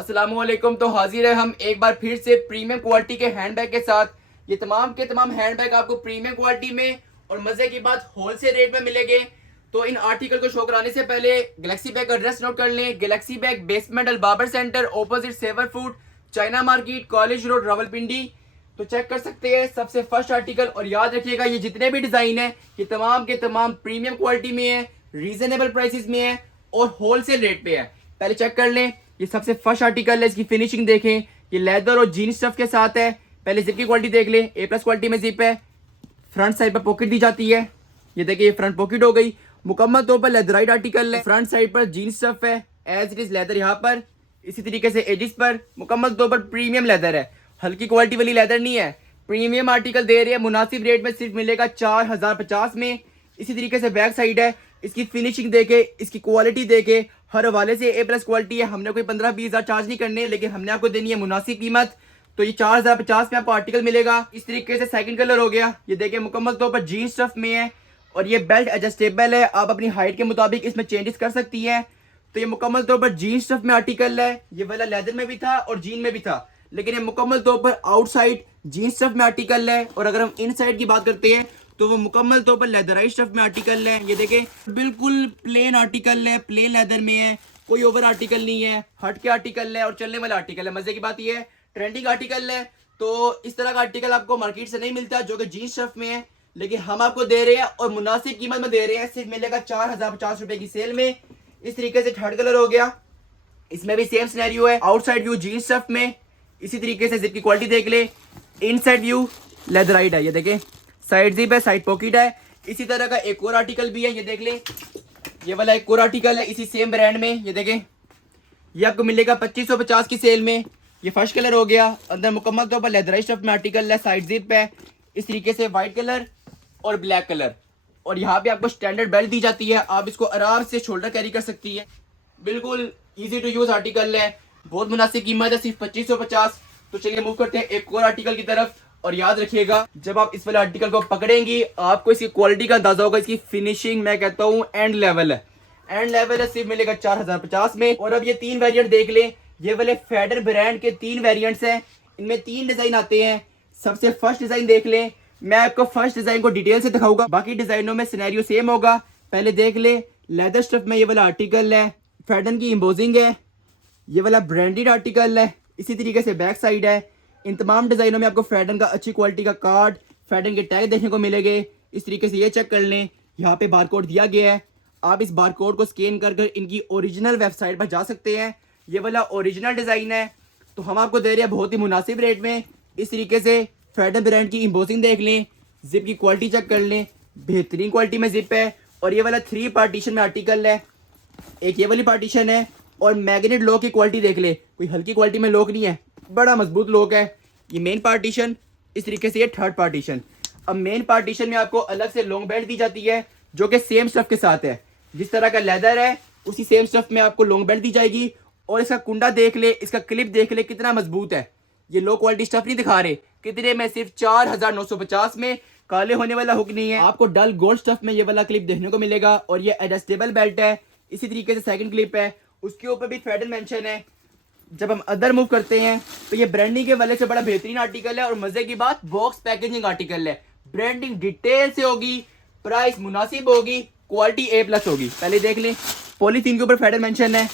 अस्सलामुअलैकुम। तो हाजिर है हम एक बार फिर से प्रीमियम क्वालिटी के हैंडबैग के साथ। ये तमाम के तमाम हैंडबैग आपको प्रीमियम क्वालिटी में और मजे की बात होलसेल रेट में मिलेंगे। तो इन आर्टिकल को शो कराने से पहले गैलेक्सी बैग का एड्रेस नोट कर लें। Galaxy Bag basement Al Babar centre opposite Savour food China market college road Rawalpindi. तो चेक कर सकते हैं सबसे फर्स्ट आर्टिकल। और याद रखिएगा ये जितने भी डिजाइन है ये तमाम के तमाम प्रीमियम क्वालिटी में है, रीजनेबल प्राइसेस में है और होलसेल रेट पे है। पहले चेक कर लें। ये सबसे फर्स्ट आर्टिकल है, इसकी फिनिशिंग देखें। ये लेदर और जीन्स स्टफ के साथ है। पहले जिप की क्वालिटी देख लें। ए प्लस क्वालिटी में जिप है। फ्रंट साइड पर पॉकेट दी जाती है। ये देखिए ये फ्रंट पॉकेट हो गई। मुकम्मल तौर पर लेदराइट आर्टिकल है। फ्रंट साइड पर जीन्स स्टफ है एज इट इज लेदर यहाँ पर। इसी तरीके से एजिस पर मुकम्मल तौर पर प्रीमियम लेदर है, हल्की क्वालिटी वाली लेदर नहीं है। प्रीमियम आर्टिकल दे रहे हैं मुनासिब रेट में, सिर्फ मिलेगा 4050 में। इसी तरीके से बैक साइड है। इसकी फिनिशिंग देके, इसकी क्वालिटी देके हर हवाले से ए प्लस क्वालिटी है। हमने कोई 15-20 हज़ार चार्ज नहीं करने, लेकिन हमने आपको देनी है मुनासिब कीमत। तो ये 4050 में आपको आर्टिकल मिलेगा। इस तरीके से सेकंड कलर हो गया। ये देखिए मुकम्मल तौर पर जीन्स स्टफ में है और ये बेल्ट एडजस्टेबल है। आप अपनी हाइट के मुताबिक इसमें चेंजेस कर सकती हैं। तो ये मुकम्मल तौर पर जीन्स स्टफ में आर्टिकल है। ये वाला लेदर में भी था और जीन में भी था, लेकिन ये मुकम्मल तौर पर आउटसाइड जीन्स स्टफ में आर्टिकल है। और अगर हम इन साइड की बात करते हैं तो वो मुकम्मल तौर पर लेदराइट स्टफ में आर्टिकल है। ये देखें बिल्कुल प्लेन आर्टिकल है, प्लेन लेदर में है, कोई ओवर आर्टिकल नहीं है, हट के आर्टिकल है और चलने वाला आर्टिकल है। मजे की बात ये है ट्रेंडिंग आर्टिकल है। तो इस तरह का आर्टिकल आपको मार्केट से नहीं मिलता जो कि जीन्स स्टफ में है, लेकिन हम आपको दे रहे हैं और मुनासिब कीमत में दे रहे हैं। सिर्फ मिलेगा 4050 रुपए की सेल में। इस तरीके से थर्ड कलर हो गया। इसमें भी सेम सिनेरियो है, आउटसाइड व्यू जीन्स स्टफ में। इसी तरीके से जिप की क्वालिटी देख ले। इनसाइड व्यू लेदराइट है। ये देखें साइड जिप है, साइड पॉकेट है। इसी तरह का एक और आर्टिकल भी है, ये देख ले। ये वाला एक और आर्टिकल है इसी सेम ब्रांड में। ये देखें ये आपको मिलेगा 2550 की सेल में। ये फर्स्ट कलर हो गया। अंदर मुकम्मल तौर पर लेदराइट स्टफ में आर्टिकल है, साइड जिप है। इस तरीके से व्हाइट कलर और ब्लैक कलर। और यहाँ पे आपको स्टैंडर्ड बेल्ट दी जाती है। आप इसको आराम से शोल्डर कैरी कर सकती है। बिल्कुल इजी टू यूज आर्टिकल है, बहुत मुनासिब कीमत है, सिर्फ 2550। तो चलिए मूव करते हैं एक और आर्टिकल की तरफ। और याद रखिएगा जब आप इस वाले आर्टिकल को पकड़ेंगी आपको इसकी क्वालिटी का अंदाजा होगा। इसकी फिनिशिंग मैं कहता हूँ एंड लेवल है, एंड लेवल है। सिर्फ मिलेगा 4050 में। और अब ये तीन वेरिएंट देख लें। ये वाले फेडर ब्रांड के तीन वेरिएंट्स हैं। इनमें तीन डिजाइन आते हैं। सबसे फर्स्ट डिजाइन देख लें। मैं आपको फर्स्ट डिजाइन को डिटेल से दिखाऊंगा, बाकी डिजाइनों में सिनेरियो सेम होगा। पहले देख ले। लेदर स्टफ में ये वाला आर्टिकल है, फेडन की एम्बोजिंग है। ये वाला ब्रांडेड आर्टिकल है। इसी तरीके से बैक साइड है। इन तमाम डिजाइनों में आपको फेडन का अच्छी क्वालिटी का कार्ड, फेडन के टैग देखने को मिलेंगे। इस तरीके से ये चेक कर लें, यहाँ पे बारकोड दिया गया है। आप इस बारकोड को स्कैन कर इनकी ओरिजिनल वेबसाइट पर जा सकते हैं। ये वाला ओरिजिनल डिजाइन है। तो हम आपको दे रहे हैं बहुत ही मुनासिब रेट में। इस तरीके से फेडन ब्रांड की एम्बोसिंग देख लें, जिप की क्वालिटी चेक कर लें, बेहतरीन क्वालिटी में जिप है। और ये वाला 3 पार्टीशन में आर्टिकल है। एक ये वाली पार्टीशन है और मैग्नेट लॉक की क्वालिटी देख ले, कोई हल्की क्वालिटी में लॉक नहीं है, बड़ा मजबूत लॉक है। ये मेन पार्टीशन। इस तरीके से ये थर्ड पार्टीशन। अब मेन पार्टीशन में आपको अलग से लॉन्ग बेल्ट दी जाती है जो कि सेम स्टफ के साथ है। जिस तरह का लेदर है उसी सेम स्टफ में आपको लॉन्ग बेल्ट दी जाएगी। और इसका कुंडा देख ले, इसका क्लिप देख ले कितना मजबूत है। ये लो क्वालिटी स्टफ नहीं दिखा रहे। कितने में? सिर्फ 4950 में। काले होने वाला हुक नहीं है। आपको डल गोल्ड स्टफ में ये वाला क्लिप देखने को मिलेगा। और ये एडजस्टेबल बेल्ट है। इसी तरीके से सेकंड क्लिप है, उसके ऊपर भी फेडन मेंशन है। जब हम अदर मूव करते हैं तो ये ब्रांडिंग के वाले से बड़ा बेहतरीन आर्टिकल है। और मजे की बात बॉक्स पैकेजिंग आर्टिकल है। ब्रांडिंग डिटेल से होगी, प्राइस मुनासिब होगी, क्वालिटी ए प्लस होगी। पहले देख लें पॉलीथीन के ऊपर फेडन मेंशन है।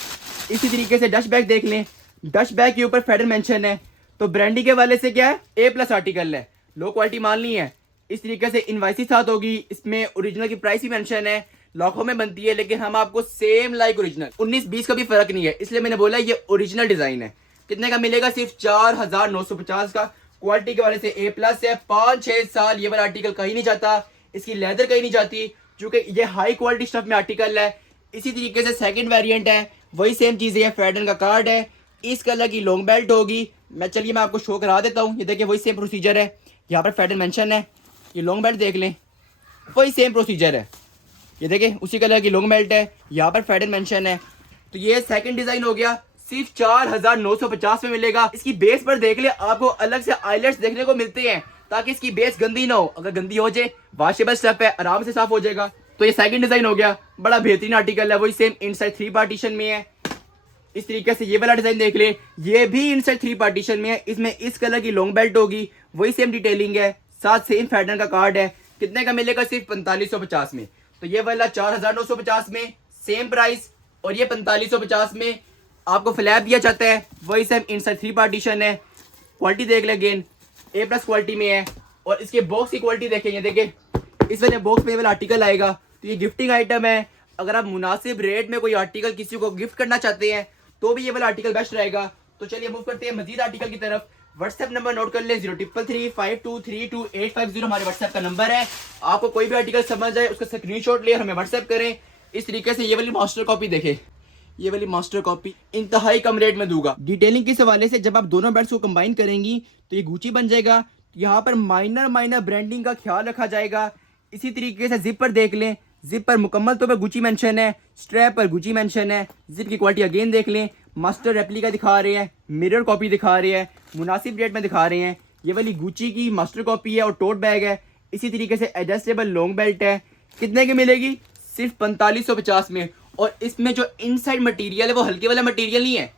इसी तरीके से डस्ट बैग देख लें, डस्ट बैग के ऊपर फेडन मेंशन है। तो ब्रांडिंग के वाले से क्या है, ए प्लस आर्टिकल है, लो क्वालिटी माल नहीं है। इस तरीके से इनवाइस साथ होगी। इसमें ओरिजिनल की प्राइस भी मेंशन है, लाखों में बनती है, लेकिन हम आपको सेम लाइक ओरिजिनल 19-20 का भी फर्क नहीं है, इसलिए मैंने बोला ये ओरिजिनल डिजाइन है। कितने का मिलेगा? सिर्फ 4950 का। क्वालिटी के वाले से ए प्लस है। 5-6 साल ये वाला आर्टिकल कहीं नहीं जाता, इसकी लेदर कहीं नहीं जाती, क्योंकि ये हाई क्वालिटी स्टफ में आर्टिकल है। इसी तरीके से सेकंड वेरिएंट है, वही सेम चीज है। फेडन का कार्ड है, इस कलर की लॉन्ग बेल्ट होगी। चलिए मैं आपको शो करा देता हूँ। ये देखिए वही सेम प्रोसीजर है, यहाँ पर फेडन मेंशन है। ये लॉन्ग बेल्ट देख लें, वही सेम प्रोसीजर है। ये देखें उसी कलर की लॉन्ग बेल्ट है, यहाँ पर फेडन मेंशन है। तो ये सेकंड डिजाइन हो गया। सिर्फ 4950 में मिलेगा। इसकी बेस पर देख ले, आपको अलग से आईलेट्स देखने को मिलते हैं ताकि इसकी बेस गंदी ना हो। अगर गंदी हो जाए वॉशेबल स्टफ है, आराम से साफ हो जाएगा। तो ये सेकंड डिजाइन हो गया, बड़ा बेहतरीन आर्टिकल है। वही सेम इनसाइड 3 पार्टीशन में है। इस तरीके से ये वाला डिजाइन देख ले, ये भी इनसाइड 3 पार्टीशन में है। इसमें इस कलर की लॉन्ग बेल्ट होगी, वही सेम डिटेलिंग है, साथ सेम फैडन का कार्ड है। कितने का मिलेगा? सिर्फ 4550 में। तो ये वाला 4950 में सेम प्राइस, और ये 4550 में आपको फ्लैप दिया जाता है, वही सेम इनसाइड 3 पार्टीशन है। क्वालिटी देख ले, अगेन A+ क्वालिटी में है। और इसके बॉक्स की क्वालिटी देखेंगे, देखें इस वाले बॉक्स में वाला आर्टिकल आएगा। तो ये गिफ्टिंग आइटम है, अगर आप मुनासिब रेट में कोई आर्टिकल किसी को गिफ्ट करना चाहते हैं तो भी ये वाला आर्टिकल बेस्ट रहेगा। तो चलिए मूव करते हैं मजीद आर्टिकल की तरफ। व्हाट्सएप नंबर नोट कर ले, 03335232 हमारे व्हाट्सएप का नंबर है। आपको कोई भी आर्टिकल समझ आए उसका स्क्रीनशॉट ले और हमें व्हाट्सएप करें। इस तरीके से ये वाली मास्टर कॉपी देखें, ये वाली मास्टर कॉपी इंतहाई कम रेट में दूंगा। डिटेलिंग के हवाले से जब आप दोनों बेल्ट को कंबाइन करेंगी तो ये गुची बन जाएगा। यहाँ पर माइनर ब्रांडिंग का ख्याल रखा जाएगा। इसी तरीके से जिप पर देख लें, जिप पर मुकम्मल तौर पर गुची मेंशन है, स्ट्रैप पर गुची मेंशन है। जिप की क्वालिटी अगेन देख लें, मास्टर रेप्लिका दिखा रहे हैं, मिरर कॉपी दिखा रहे हैं, मुनासिब रेट में दिखा रहे हैं। ये वाली गुची की मास्टर कॉपी है और टोट बैग है। इसी तरीके से एडजस्टेबल लॉन्ग बेल्ट है। कितने की मिलेगी? सिर्फ 4550 में। और इसमें जो इनसाइड मटेरियल है वो हल्के वाला मटेरियल नहीं है।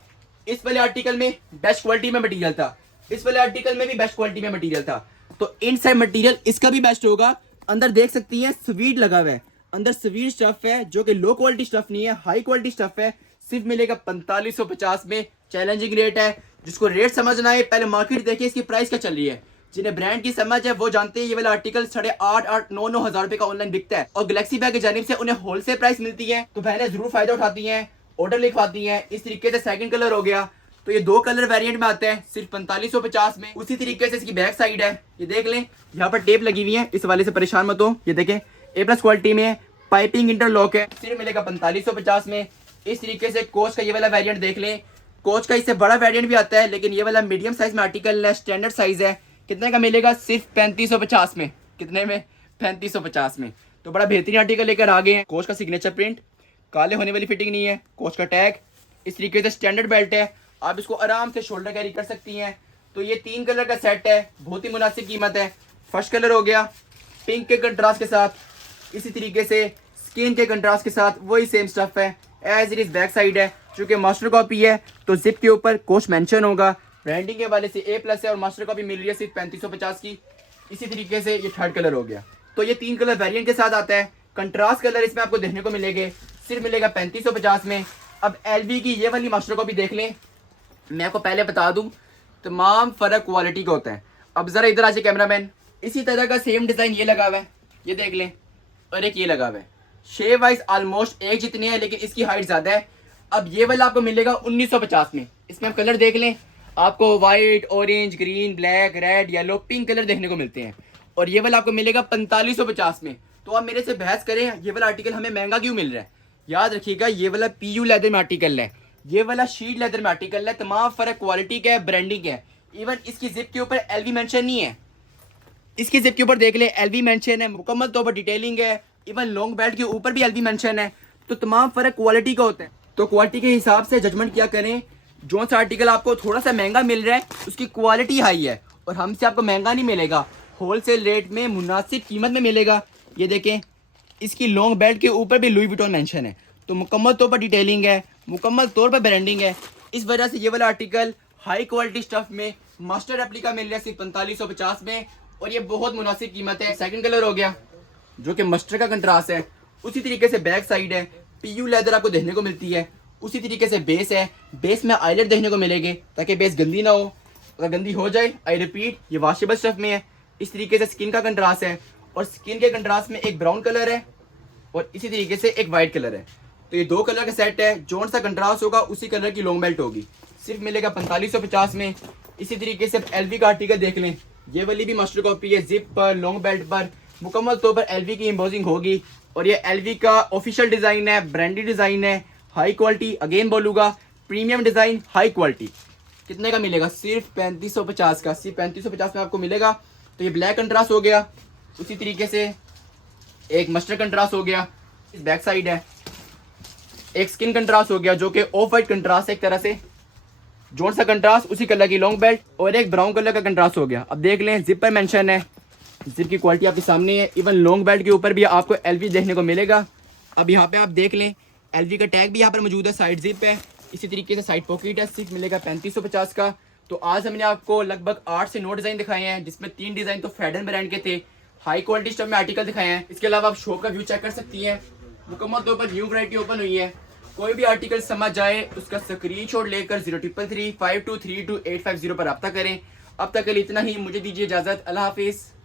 इस वाले आर्टिकल में बेस्ट क्वालिटी में मटेरियल था, इस वाले आर्टिकल में भी बेस्ट क्वालिटी में मटेरियल था। तो इनसाइड मटेरियल इसका भी बेस्ट होगा। अंदर देख सकती हैं स्वीट लगा हुआ है, अंदर स्वीट स्टफ है जो कि लो क्वालिटी स्टफ नहीं है, हाई क्वालिटी स्टफ है। सिर्फ मिलेगा 4550 में। चैलेंजिंग रेट है। जिसको रेट समझना है पहले मार्केट देखिए इसकी प्राइस क्या चल रही है। जिन्हें ब्रांड की समझ है वो जानते हैं ये वाला आर्टिकल 8,500-9,000 हजार रुपए का ऑनलाइन बिकता है और गैलेक्सी बैग की जानिब से उन्हें होलसेल प्राइस मिलती है। तो पहले जरूर फायदा उठाती हैं, ऑर्डर लिखवाती हैं। इस तरीके से सेकंड कलर हो गया। तो ये 2 कलर वेरिएंट में आते हैं सिर्फ 4550 में। उसी तरीके से इसकी बैक साइड है, ये देख लें, यहाँ पर टेप लगी हुई है, इस वाले से परेशान मत हो। ये देखें A+ क्वालिटी में है, पाइपिंग इंटरलॉक है, सिर्फ मिलेगा 4550 में। इस तरीके से कोच का ये वाला वेरिएंट देख लें। कोच का इससे बड़ा वेरिएंट भी आता है, लेकिन ये वाला मीडियम साइज में आर्टिकल है, स्टैंडर्ड साइज है। कितने का मिलेगा? सिर्फ 3550 में। कितने में? 3550 में। तो बड़ा बेहतरीन आर्टिकल लेकर आ गए हैं। कोच का सिग्नेचर प्रिंट, काले होने वाली फिटिंग नहीं है, कोच का टैग। इस तरीके से स्टैंडर्ड बेल्ट है, आप इसको आराम से शोल्डर कैरी कर सकती हैं। तो ये 3 कलर का सेट है, बहुत ही मुनासिब कीमत है। फर्स्ट कलर हो गया पिंक के कंट्रास्ट के साथ, इसी तरीके से स्किन के कंट्रास्ट के साथ वही सेम स्टफ है। As it is back side है, चूंकि मास्टर कॉपी है तो जिप के ऊपर कोच मेंशन होगा। ब्रांडिंग के वाले से A+ है और मास्टर कॉपी मिल रही है सिर्फ 3550 की। इसी तरीके से ये थर्ड कलर हो गया। तो ये 3 कलर वेरिएंट के साथ आता है। कंट्रास्ट कलर इसमें आपको देखने को मिलेंगे, सिर्फ मिलेगा 3550 में। अब LV की ये वाली मास्टर कॉपी देख लें। मैं आपको पहले बता दूं तमाम फर्क क्वालिटी का होता है। अब जरा इधर आ जाए कैमरामैन, इसी तरह का सेम डिजाइन ये लगा हुआ है, ये देख लें, और एक ये लगा हुआ है। शेप वाइज ऑलमोस्ट एक जितने हैं, लेकिन इसकी हाइट ज्यादा है। अब ये वाला आपको मिलेगा 1950 में। इसमें आप कलर देख लें, आपको white, orange, green, black, red, yellow, pink colour देखने को मिलते हैं। और ये वाला आपको मिलेगा 4550 में। तो आप मेरे से बहस करें ये वाला आर्टिकल हमें महंगा क्यों मिल रहा है। याद रखिएगा ये वाला PU लेदर में आर्टिकल है, ये वाला शीट लेदर में आर्टिकल है। तमाम फर्क क्वालिटी का है, ब्रांडिंग है। इवन इसकी जिप के ऊपर LV मेंशन नहीं है, इसकी जिप के ऊपर देख ले LV मेंशन है, मुकम्मल तौर पर डिटेलिंग है। इवन लॉन्ग बेल्ट के ऊपर भी LV मेंशन है। तो तमाम फर्क क्वालिटी का होता है। तो क्वालिटी के हिसाब से जजमेंट क्या करें। जो सा आर्टिकल आपको थोड़ा सा महंगा मिल रहा है उसकी क्वालिटी हाई है, और हमसे आपको महंगा नहीं मिलेगा, होलसेल रेट में मुनासिब कीमत में मिलेगा। ये देखें इसकी लॉन्ग बेल्ट के ऊपर भी लुई विटॉन मेंशन है। तो मुकम्मल तौर पर डिटेलिंग है, मुकम्मल तौर पर ब्रांडिंग है। इस वजह से ये वाला आर्टिकल हाई क्वालिटी स्टफ में मास्टर रेप्लिका मिल रहा है सिर्फ 4550 में, और ये बहुत मुनासिब कीमत है। सेकंड कलर हो गया जो कि मस्टर्ड का कंट्रास्ट है। उसी तरीके से बैक साइड है, PU लेदर आपको देखने को मिलती है। उसी तरीके से बेस है, बेस में आईलेट देखने को मिलेंगे ताकि बेस गंदी ना हो। अगर गंदी हो जाए, आई रिपीट, ये वॉशेबल स्टफ में है। इस तरीके से स्किन का कंट्रास्ट है, और स्किन के कंट्रास्ट में एक ब्राउन कलर है और इसी तरीके से एक वाइट कलर है। तो ये 2 कलर का सेट है, जोन सा कंट्रास्ट होगा उसी कलर की लॉन्ग बेल्ट होगी। सिर्फ मिलेगा 4550 में। इसी तरीके से LV का आर्टिकल देख लें, ये वाली भी मास्टर कॉपी है। जिप पर, लॉन्ग बेल्ट पर मुकम्मल तौर पर LV की एम्बोजिंग होगी, और ये LV का ऑफिशियल डिजाइन है, ब्रांडेड डिजाइन है, हाई क्वालिटी। अगेन बोलूँगा प्रीमियम डिजाइन, हाई क्वालिटी। कितने का मिलेगा? सिर्फ 3550 का। सिर्फ 3550 में आपको मिलेगा। तो ये ब्लैक कंट्रास्ट हो गया, उसी तरीके से एक मस्टर्ड कंट्रास्ट हो गया, इस बैक साइड है। एक स्किन कंट्रास्ट हो गया जो कि ऑफ वाइट कंट्रास्ट है, एक तरह से जोन सा कंट्रास्ट, उसी कलर की लॉन्ग बेल्ट, और एक ब्राउन कलर का कंट्रास्ट हो गया। अब देख लें जिप पर मेंशन है, जिप की क्वालिटी आपके सामने है। इवन लॉन्ग बेल्ट के ऊपर भी आपको LV देखने को मिलेगा। अब यहाँ पे आप देख लें LV का टैग भी यहाँ पर मौजूद है, साइड जिप है। इसी तरीके से साइड पॉकेट है, 6 मिलेगा 3550 का। तो आज हमने आपको लगभग 8 से 9 डिज़ाइन दिखाए हैं, जिसमें 3 डिज़ाइन तो फैडन ब्रांड के थे, हाई क्वालिटी स्टफ में आर्टिकल दिखाए हैं। इसके अलावा आप शॉप का व्यू चेक कर सकती हैं, मुकम्मल तौर पर न्यू वैरायटी ओपन हुई है। कोई भी आर्टिकल समझ जाए उसका स्क्रीनशॉट लेकर 0333 5232 850 पर रब्ता करें। अब तक के लिए इतना ही, मुझे दीजिए इजाज़त। अल्लाह हाफिज़।